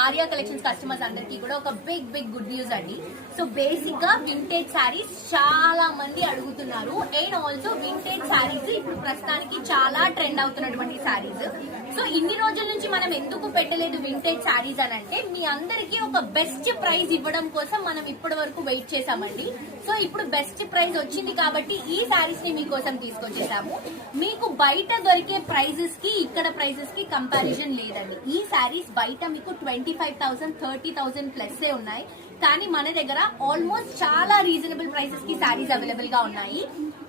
Arya collections customers అందరికి కూడా ఒక బిగ్ గుడ్ న్యూస్ అండి. సో బేసిక్ గా వింటేజ్ శారీస్ చాలా మంది అడుగుతున్నారు. అండ్ ఆల్సో వింటేజ్ శారీస్ ఇప్పుడు ప్రస్తుతానికి చాలా ట్రెండ్ అవుతున్నటువంటి శారీస్. సో ఇన్ని రోజుల నుంచి మనం ఎందుకు పెట్టలేదు వింటేజ్ శారీస్ అని అంటే మీ అందరికి ఒక బెస్ట్ ప్రైస్ ఇవ్వడం కోసం మనం ఇప్పటి వరకు వెయిట్ చేసామండి. సో ఇప్పుడు బెస్ట్ ప్రైస్ వచ్చింది కాబట్టి ఈ శారీస్ ని మీకోసం తీసుకొచ్చేసాము. మీకు బయట దొరికే ప్రైజెస్ కి ఇక్కడ ప్రైజెస్ కి కంపారిజన్ లేదండి. ఈ శారీస్ బయట మీకు 25,000 30,000 ప్లస్ ఉన్నాయి. కానీ మన దగ్గర ఆల్మోస్ట్ చాలా రీజనబుల్ ప్రైసెస్ కి శారీస్ అవైలబుల్ గా ఉన్నాయి.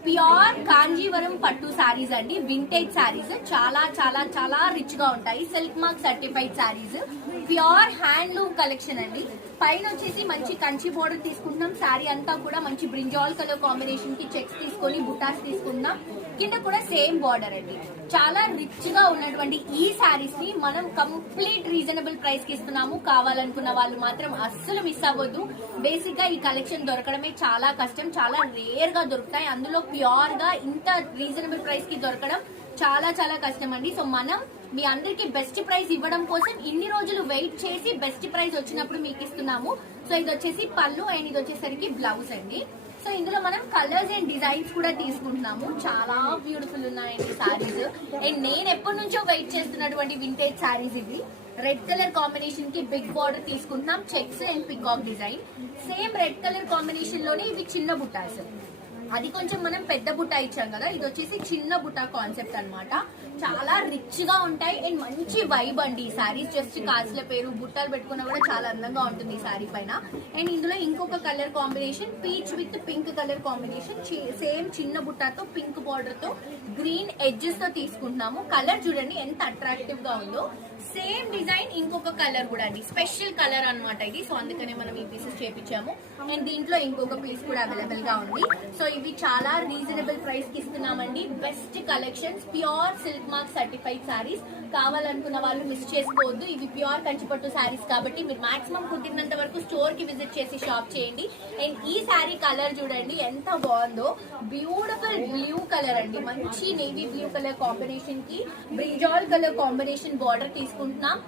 ప్యూర్ కాంజీవరం పట్టు శారీస్ అండి, వింటేజ్ శారీస్ చాలా చాలా చాలా రిచ్ గా ఉంటాయి. Silk mark certified saris, pure handloom collection అండి. పైన వచ్చేసి మంచి కంచి బోర్డర్ తీసుకుంటున్నాం. శారీ అంతా కూడా మంచి బ్రింజాల్ కలర్ కాంబినేషన్ కి చెక్స్ తీసుకొని బుటాస్ తీసుకుంటున్నాం. కింద కూడా సేమ్ బార్డర్ అండి. చాలా రిచ్ గా ఉన్నటువంటి ఈ శారీస్ ని మనం కంప్లీట్ రీజనబుల్ ప్రైస్ కి ఇస్తున్నాము. కావాలనుకున్న వాళ్ళు మాత్రం అస్సలు మిస్ అవ్వద్దు. బేసిక్ గా ఈ కలెక్షన్ దొరకడమే చాలా కష్టం, చాలా రేర్ గా దొరుకుతాయి. అందులో ప్యూర్ గా ఇంత రీజనబుల్ ప్రైస్ కి దొరకడం చాలా చాలా కష్టం అండి. సో మనం మీ అందరికి బెస్ట్ ప్రైస్ ఇవ్వడం కోసం ఇన్ని రోజులు వెయిట్ చేసి బెస్ట్ ప్రైస్ వచ్చినప్పుడు మీకు ఇస్తున్నాము. సో ఇది వచ్చేసి పళ్ళు అండ్ ఇది వచ్చేసరికి బ్లౌజ్ అండి. సో ఇందులో మనం కలర్స్ అండ్ డిజైన్స్ కూడా తీసుకుంటున్నాము. చాలా బ్యూటిఫుల్ ఉన్నాయండి శారీస్. అండ్ నేను ఎప్పటి నుంచో వెయిట్ చేస్తున్నటువంటి వింటేజ్ శారీస్ ఇవి. రెడ్ కలర్ కాంబినేషన్ కి బిగ్ బార్డర్ తీసుకుంటున్నాం, checks and peacock design. Same red colour combination లోనే ఇవి చిన్న బుట్టాస్. అది కొంచెం మనం పెద్ద బుట్ట ఇచ్చాం కదా, ఇది వచ్చేసి చిన్న బుట్ట కాన్సెప్ట్ అన్నమాట. చాలా రిచ్ గా ఉంటాయి అండ్ మంచి వైబ్ అండి. ఈ శారీస్ జస్ట్ కాసుల పేరు బుట్టలు పెట్టుకున్నా కూడా చాలా అందంగా ఉంటుంది ఈ శారీ పైన. అండ్ ఇందులో ఇంకొక colour combination peach with pink colour combination, same చిన్న బుట్టతో పింక్ బార్డర్ తో గ్రీన్ ఎడ్జెస్ తో తీసుకుంటున్నాము. కలర్ చూడండి ఎంత అట్రాక్టివ్ గా ఉందో. సేమ్ డిజైన్ ఇంకొక కలర్ కూడా అండి, స్పెషల్ కలర్ అన్నమాట ఇది. సో అందుకనే మనం ఈ పీసెస్ చేపించాము. అండ్ దీంట్లో ఇంకొక పీస్ కూడా అవైలబుల్ గా ఉంది. సో ఇవి చాలా రీజనబుల్ ప్రైస్ కి ఇస్తున్నామండి. Best collections, pure silk mark certified saris. కావాలనుకున్న వాళ్ళు మిస్ చేసుకోవద్దు. ఇవి ప్యూర్ కంచిపట్టు శారీస్ కాబట్టి మీరు మాక్సిమం కుదిరినంత వరకు స్టోర్ కి విజిట్ చేసి షాప్ చేయండి. అండ్ ఈ శారీ కలర్ చూడండి ఎంత బాగుందో, బ్యూటిఫుల్ బ్లూ కలర్ అండి. మంచి నేవీ బ్లూ కలర్ కాంబినేషన్ కి బ్రింజాల్ కలర్ కాంబినేషన్ బార్డర్ తీసుకుంటున్నాం.